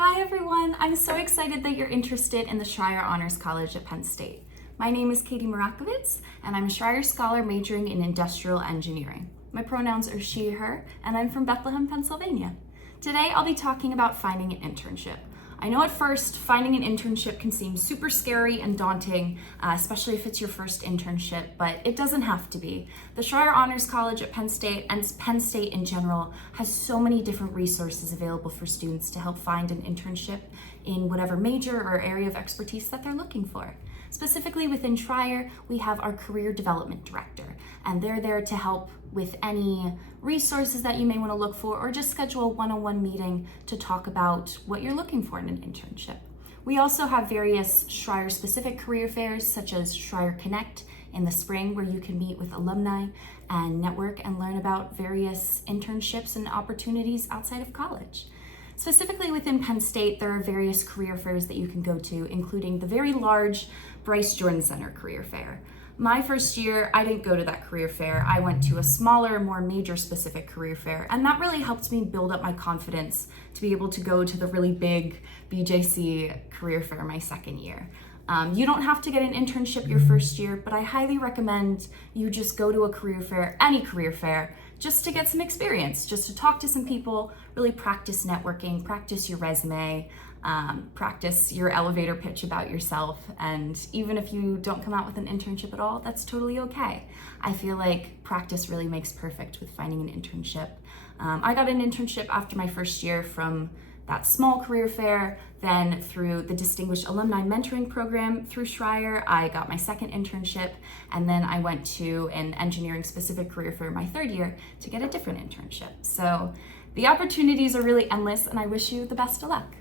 Hi everyone, I'm so excited that you're interested in the Schreyer Honors College at Penn State. My name is Katie Marakovits, and I'm a Schreyer Scholar majoring in industrial engineering. My pronouns are she, her, and I'm from Bethlehem, Pennsylvania. Today I'll be talking about finding an internship. I know at first finding an internship can seem super scary and daunting, especially if it's your first internship, but it doesn't have to be. The Schreyer Honors College at Penn State and Penn State in general has so many different resources available for students to help find an internship in whatever major or area of expertise that they're looking for. Specifically within Schreyer, we have our Career Development Director, and they're there to help with any resources that you may want to look for, or just schedule a one-on-one meeting to talk about what you're looking for in an internship. We also have various Schreyer-specific career fairs, such as Schreyer Connect in the spring, where you can meet with alumni and network and learn about various internships and opportunities outside of college. Specifically within Penn State, there are various career fairs that you can go to, including the very large Bryce Jordan Center Career Fair. My first year, I didn't go to that career fair. I went to a smaller, more major-specific career fair, and that really helped me build up my confidence to be able to go to the really big BJC career fair my second year. You don't have to get an internship your first year, but I highly recommend you just go to a career fair, any career fair, just to get some experience, just to talk to some people, really practice networking, practice your resume, practice your elevator pitch about yourself. And even if you don't come out with an internship at all, that's totally okay. I feel like practice really makes perfect with finding an internship. I got an internship after my first year from that small career fair, then through the Distinguished Alumni Mentoring Program through Schreyer, I got my second internship, and then I went to an engineering specific career fair my third year to get a different internship. So the opportunities are really endless, and I wish you the best of luck.